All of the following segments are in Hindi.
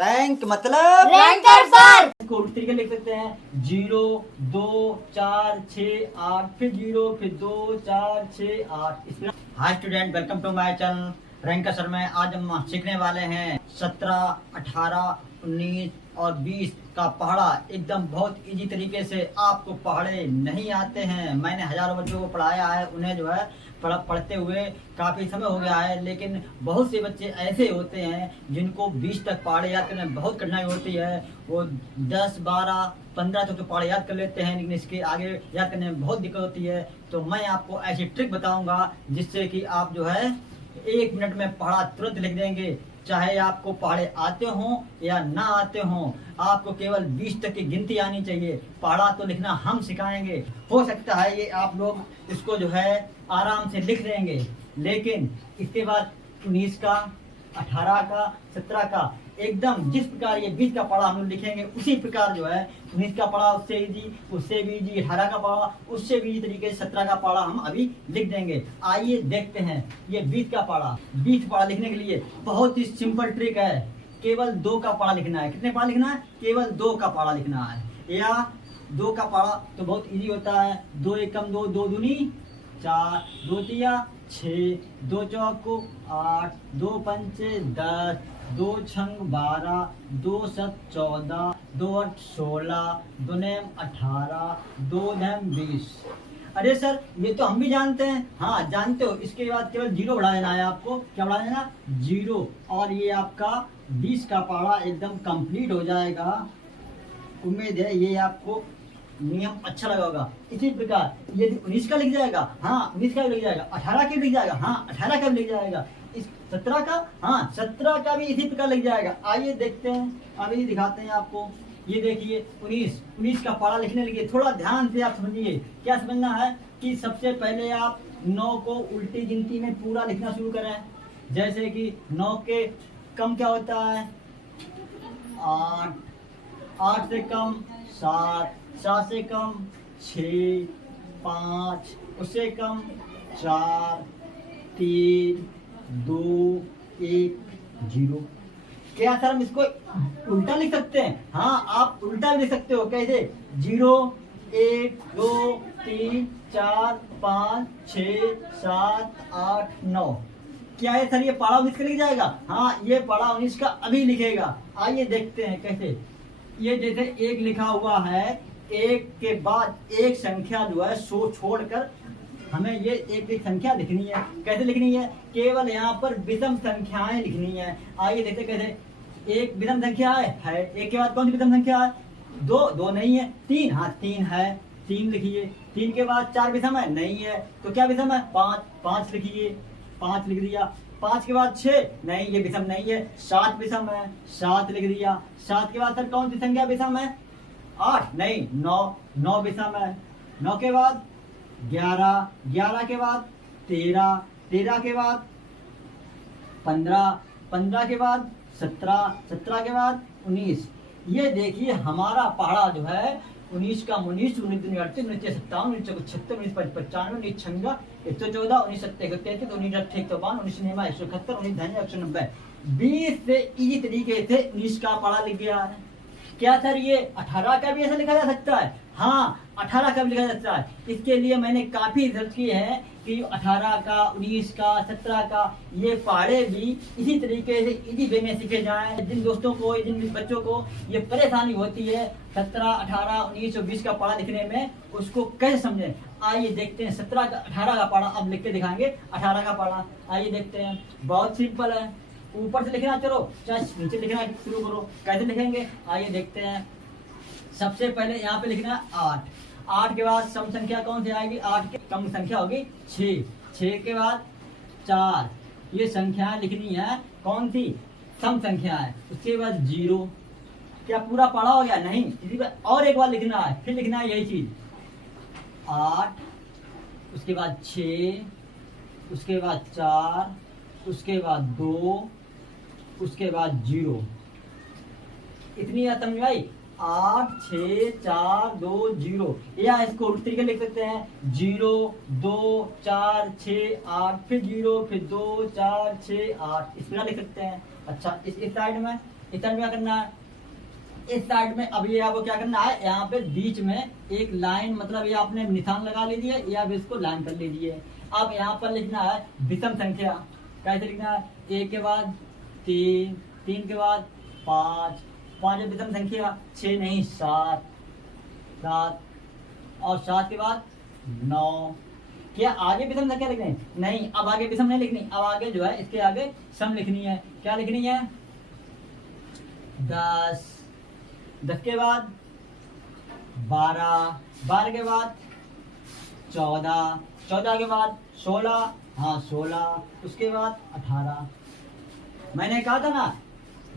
रैंक मतलब रैंकर सर। इसको उल्टी तरीके लिख सकते हैं 0 2 4 6 8 फिर 0 फिर 2 4 6 8। Hi student, welcome to my channel Ranker sir में। आज हम सीखने वाले हैं 17 18 19 और 20 का पहाड़ा एकदम बहुत इजी तरीके से। आपको पहाड़े नहीं आते हैं, मैंने हजारों बच्चों को पढ़ाया है, उन्हें जो है पढ़ते हुए काफ़ी समय हो गया है, लेकिन बहुत से बच्चे ऐसे होते हैं जिनको 20 तक पहाड़े याद करने में बहुत कठिनाई होती है। वो 10 12 15 तक तो पहाड़े याद कर लेते हैं, लेकिन इसके आगे याद करने में बहुत दिक्कत होती है। तो मैं आपको ऐसी ट्रिक बताऊंगा जिससे कि आप जो है 1 मिनट में पहाड़ा तुरंत लिख देंगे। चाहे आपको पहाड़े आते हों या ना आते हों, आपको केवल 20 तक की गिनती आनी चाहिए। पहाड़ा तो लिखना हम सिखाएंगे। हो सकता है ये आप लोग इसको जो है आराम से लिख लेंगे, लेकिन इसके बाद 19 का 18 का 17 का एकदम जिस प्रकार ये 20 का पढ़ा हम लोग लिखेंगे उसी प्रकार जो है 19 का पढ़ा उससे इजी, उससे भी इजी, 18 का पढ़ा उससे भी इजी तरीके से 17 का पढ़ा हम अभी लिख देंगे। आइए देखते हैं ये 20 का पढ़ा। 20 पढ़ा लिखने के लिए बहुत ही सिंपल ट्रिक है। केवल 2 का पढ़ा लिखना है। कितने पढ़ा लिखना है? केवल 2 का पढ़ा लिखना है। या 2 का पढ़ा तो बहुत इजी होता है। 2 एकम 2, 2 दूनी 4, 2 तिया 6, 2 चौक 8, 2 पंचे 10, 2 छंग 12, 2 सत 14, 2 अठ 16, 2 नेम 18, 2 धम 20। अरे सर, ये तो हम भी जानते हैं। हाँ जानते हो। इसके बाद केवल 0 बढ़ा देना है आपको। क्या बढ़ा देना? 0। और ये आपका 20 का पढ़ा एकदम कंप्लीट हो जाएगा। उम्मीद है ये आपको नियम अच्छा लगा होगा। इसी प्रकार यदि 19 का लिख जाएगा, हाँ 19 का भी लिख जाएगा, 18 का भी लिख जाएगा, हाँ 18 का भी लिख जाएगा, इस 17 का, हाँ 17 का भी इसी प्रकार लिख जाएगा। आइए देखते हैं, अभी दिखाते हैं आपको। ये देखिए 19 का पढ़ा लिखने लगे। थोड़ा ध्यान से आप समझिए। क्या समझना है कि सबसे पहले आप 9 को उल्टी गिनती में पूरा लिखना शुरू करें। जैसे कि 9 के कम क्या होता है? 8, 8 से कम 7, 7 से कम 6, 5, उससे कम 4, 3, 2, 1, 0। क्या सर हम इसको उल्टा लिख सकते हैं? हाँ आप उल्टा भी लिख सकते हो। कैसे? 0, 1, 2, 3, 4, 5, 6, 7, 8, 9। क्या है सर ये पढ़ा 19 का लिख जाएगा? हाँ ये पढ़ा 19 का अभी लिखेगा। आइए देखते हैं कैसे। ये जैसे 1 लिखा हुआ है, 1 के बाद एक संख्या जो है सो छोड़कर हमें ये एक संख्या लिखनी है। कैसे लिखनी है? केवल यहाँ पर विषम संख्याएं लिखनी है। आइए देखते कैसे। एक विषम संख्या है। 1 के बाद कौन सी विषम संख्या है? 2 नहीं है। 3, हाँ 3 है, 3 लिखिए। 3 के बाद 4 विषम है? नहीं है। तो क्या विषम है? 5 लिखिए, 5 लिख दिया। 5 के बाद 6, नहीं ये विषम नहीं है। 7 विषम है, 7 लिख दिया। 7 के बाद सर कौन सी संख्या विषम है? 8 नहीं, 9 विषम है। 9 के बाद 11, 11 के बाद 13, 13 के बाद 15, 15 के बाद 17, 17 के बाद 19। ये देखिए हमारा पहाड़ा जो है 19 का 19, 19 दूनी 38, 19 57, 19 चौको 76, 19 पंच 95, 19 छंगा 114, 19 सत्ते 33, 19 अट्ठे 152, 19 नेमा 171, 19 धनिया 190। 20 से इजी तरीके से 19 का पढ़ा लिख गया है। क्या सर ये 18 का भी ऐसा लिखा जा सकता है? हाँ 18 का भी लिखा जा सकता है। इसके लिए मैंने काफी रिसर्च की है कि 18 का, 19 का, 17 का ये पहाड़े भी इसी तरीके से इजी वे में सीखे जाएं। जिन दोस्तों को, जिन बच्चों को ये परेशानी होती है 17, 18, 19 और 20 का पढ़ा लिखने में, उसको कैसे समझें। आइए देखते हैं 17 का 18 का पढ़ा अब लिख के दिखाएंगे। 18 का पढ़ा आइए देखते हैं। बहुत सिंपल है। ऊपर से लिखना, चलो चाहे नीचे लिखना शुरू करो। कैसे लिखेंगे आइए देखते हैं। सबसे पहले यहाँ पे लिखना है 8। 8 के बाद सम संख्या कौन सी आएगी? 8 के कम संख्या होगी 6। 6 के बाद 4। ये संख्याएं लिखनी है कौन सी? सम संख्या है। उसके बाद 0। क्या पूरा पढ़ा हो गया? नहीं, इसी पर और एक बार लिखना है, फिर लिखना है यही चीज। 8, उसके बाद 6, उसके बाद 4, उसके बाद 2, उसके बाद 0। इतनी याद समझ आई? 8, 6, 4, 2, 0। या इसको उल्टी तरीके लिख सकते हैं 0, 2, 4, 6, 8, फिर 0, फिर 2, 4, 6, 8। इस तरह लिख सकते हैं। अच्छा इस साइड में इस साइड में क्या करना है, इस साइड में अब ये आपको क्या करना है, यहाँ पे बीच में एक लाइन, मतलब ये आपने निशान लगा लीजिए या अब इसको लाइन कर लीजिए। अब यहाँ पर लिखना है विषम संख्या। कैसे लिखना है, 1 के बाद 3, 3 के बाद 5, 5 विषम संख्या, 6 नहीं 7, 7 और 7 के बाद 9। क्या आगे विषम संख्या लिखनी है? नहीं, अब आगे विषम नहीं लिखनी, अब आगे जो है इसके आगे सम लिखनी है। क्या लिखनी है, 10, 10 के बाद 12, 12 के बाद 14, 14 के बाद 16, हाँ 16, उसके बाद 18। मैंने कहा था ना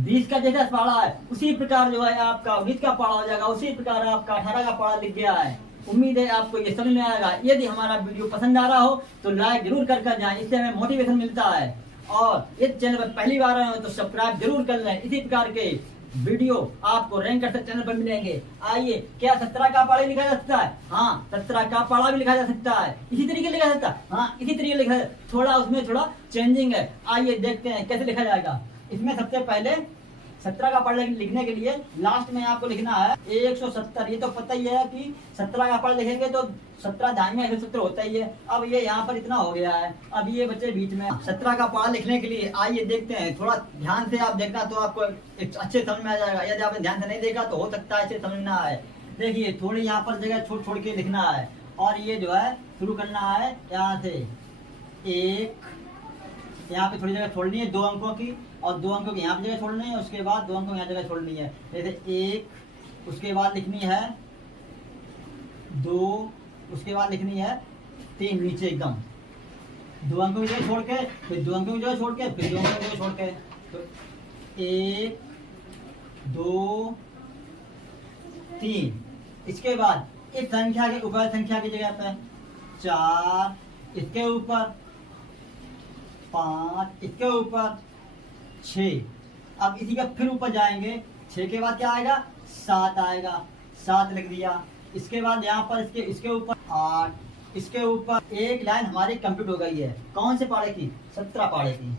20 का जैसा पारा है उसी प्रकार जो है आपका 19 का पारा हो जाएगा, उसी प्रकार आपका 18 का पारा लिख गया है। उम्मीद है आपको ये समझ में आएगा। यदि हमारा वीडियो पसंद आ रहा हो तो लाइक जरूर कर जाएं, इससे हमें मोटिवेशन मिलता है। और इस चैनल पर पहली बार आए हो तो सब्सक्राइब जरूर कर लें। इसी प्रकार के वीडियो आपको रैंकर चैनल पर मिलेंगे। आइए, क्या 17 का पारा लिखा जा सकता है? हाँ, 17 का पारा भी लिखा जा सकता है। इसी तरीके लिखा जा सकता है, हाँ इसी तरीके लिखा है, थोड़ा उसमें थोड़ा चेंजिंग है। आइए देखते हैं कैसे लिखा जाएगा। इसमें सबसे पहले 17 का पारा लिखने के लिए लास्ट में आपको लिखना है 170। ये तो पता ही है कि 17 का पारा लिखेंगे तो 17 दाएं में 170 होता ही है। अब ये यहाँ पर इतना हो गया है, अब ये बच्चे बीच में 17 का पारा लिखने के लिए आइए देखते हैं। थोड़ा ध्यान से आप देखना तो आपको अच्छे समझ में आ जाएगा। यदि आपने ध्यान से नहीं देखा तो हो सकता है अच्छे समझ ना आए। देखिए थोड़ी यहाँ पर जगह छोड़ छोड़ के लिखना है और ये जो है शुरू करना है यहाँ से। 1, यहाँ पे थोड़ी जगह छोड़नी है 2 अंकों की, और 2 अंकों की यहाँ पे जगह छोड़नी है, उसके बाद 2 अंकों की यहाँ जगह छोड़नी है। जैसे 1, उसके बाद लिखनी है 2, उसके बाद लिखनी है 3 नीचे एकदम। 2 अंकों की जगह छोड़ के, फिर 2 अंकों की जगह छोड़ के, फिर 2 अंकों की जगह छोड़ के, तो 1, 2, 3। इसके बाद इस संख्या के ऊपर संख्या की जगह पे 4, इसके ऊपर 5, इसके ऊपर 6। अब इसी का फिर ऊपर जाएंगे, 6 के बाद क्या आएगा, 7 आएगा, 7 लिख दिया। इसके बाद यहाँ पर इसके ऊपर 8, इसके ऊपर एक लाइन हमारी कंप्लीट हो गई है। कौन से पारे की, 17 पारे की।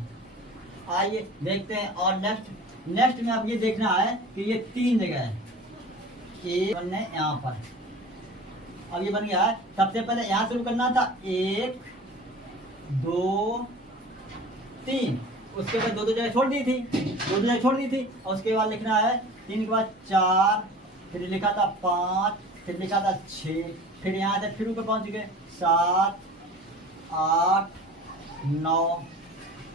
आइए देखते हैं। और नेक्स्ट में अब ये देखना है कि ये 3 जगह है, ये बनने यहाँ पर। अब ये बन गया है। सबसे पहले यहाँ शुरू करना था 1, 2, 3, उसके बाद 2 जगह छोड़ दी थी, 2 जगह छोड़ दी थी। और उसके बाद लिखना है 3 के बाद 4, फिर लिखा था 5, फिर लिखा था 6, फिर यहाँ से फिर ऊपर पहुँच गए 7, 8, 9।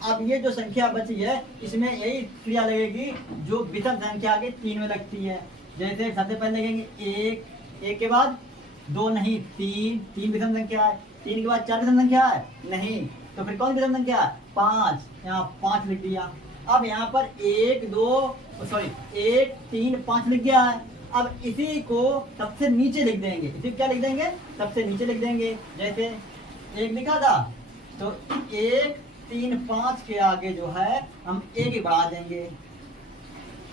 अब ये जो संख्या बची है इसमें यही क्रिया लगेगी जो विषम संख्या के 3 में लगती है। जैसे सबसे पहले लगेंगे 1 के बाद 2 नहीं 3 विषम संख्या है। 3 के बाद 4 विषम संख्या है नहीं, तो फिर कौन विषम संख्या है, 5। यहाँ 5 लिख दिया। अब यहाँ पर 1 3 5 लिख गया है। अब इसी को सबसे नीचे लिख देंगे। इसी क्या लिख देंगे, सबसे नीचे लिख देंगे। जैसे 1 लिखा था तो 1 3 5 के आगे जो है हम 1 ही बढ़ा देंगे,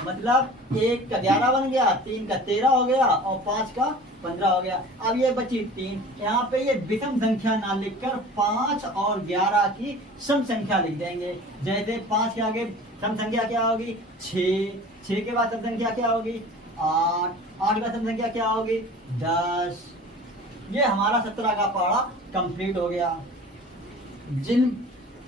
मतलब 1 का 11 बन गया, 3 का 13 हो गया और 5 का 15 हो गया। अब ये बची 3। यहाँ पे ये विषम संख्या ना लिखकर 5 और 11 की सम संख्या लिख देंगे। जैसे 5 के आगे सम संख्या क्या होगी, 6 के बाद सम संख्या क्या होगी, 8 के बाद सम संख्या क्या होगी, 10। ये हमारा 17 का पारा कंप्लीट हो गया।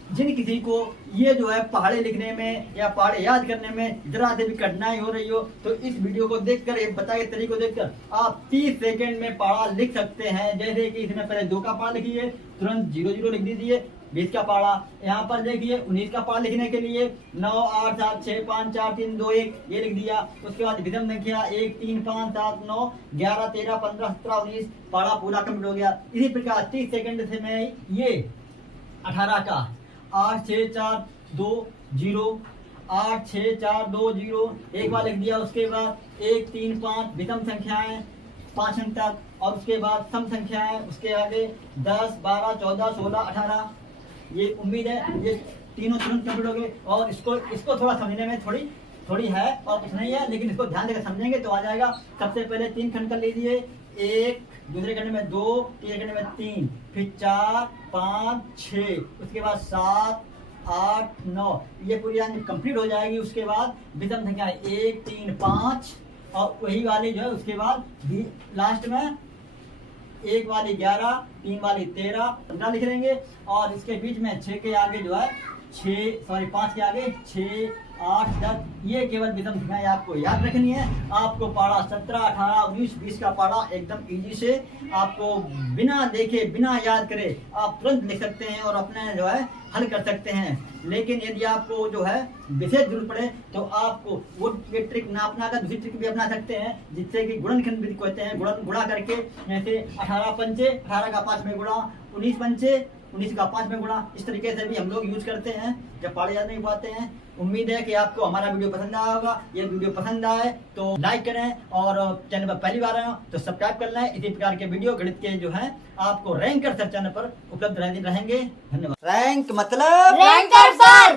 जिन किसी को ये जो है पहाड़े लिखने में या पहाड़े याद करने में जरा से भी कठिनाई हो रही हो तो इस वीडियो को देखकर, ये बताए तरीके को देखकर आप 30 सेकंड में पहाड़ा लिख सकते हैं। जैसे कि इसमें पहले 2 का पहाड़ा लिखिए, तुरंत 0 0 लिख दीजिए, 20 का पहाड़ा। यहाँ पर देखिए 19 का पहाड़ा लिखने के लिए 9 8 7 6 5 4 3 2 1 ये लिख दिया। उसके बाद विषम संख्या 1 3 5 7 9 11 13 15 17 19 पहाड़ा पूरा कंप्लीट हो गया। इसी प्रकार 30 सेकंड से मैं ये 18 का 8 6 4 2 0 8 6 4 2 0 एक बार लिख दिया। उसके बाद 1 3 5 विषम संख्याएं 5 अंक तक, और उसके बाद सम संख्याएं, उसके आगे 10 12 14 16 18। ये उम्मीद है ये तीनों तुरंत कंप्लीट हो गए। और इसको थोड़ा समझने में थोड़ी है और कुछ नहीं है, लेकिन इसको ध्यान देकर समझेंगे तो आ जाएगा। सबसे पहले 3 खंड कर लीजिए, 1, दूसरे खंड में 2, तीसरे खंड में 3, फिर 4 5 6, उसके बाद 7 8 9 ये पूरी यानी कंप्लीट हो जाएगी। उसके बाद विषम संख्या 1 3 5 और वही वाली जो है उसके बाद लास्ट में 1 वाली 11 3 वाली 13 15 लिख लेंगे। और इसके बीच में 6 के आगे जो है 5 के आगे 6 8 10 ये केवल विषम संख्याएं आपको याद रखनी है। आपको पारा 17 18 19 20 का पारा एकदम इजी से आपको बिना देखे बिना याद करे आप तुरंत लिख सकते हैं और अपने जो है हल कर सकते हैं। लेकिन यदि आपको जो है विशेष जरूरत पड़े तो आपको वो ये ट्रिक ना अपना कर दूसरी ट्रिक भी अपना सकते हैं, जिससे कि गुणनखंड विधि कहते हैं। गुणा करके जैसे 18 पंचे 18 का 5 में गुणा, 19 पंचे 19 का 5 में गुणा, इस तरीके से भी हम लोग यूज करते हैं जब पारे याद नहीं पाते हैं। उम्मीद है कि आपको हमारा वीडियो पसंद आया होगा। ये वीडियो पसंद आए तो लाइक करें और चैनल पर पहली बार आए हो तो सब्सक्राइब कर लें। इसी प्रकार के वीडियो गणित के जो है आपको रैंकर सर चैनल पर उपलब्ध रहेंगे। धन्यवाद। रैंक मतलब रैंकर सर।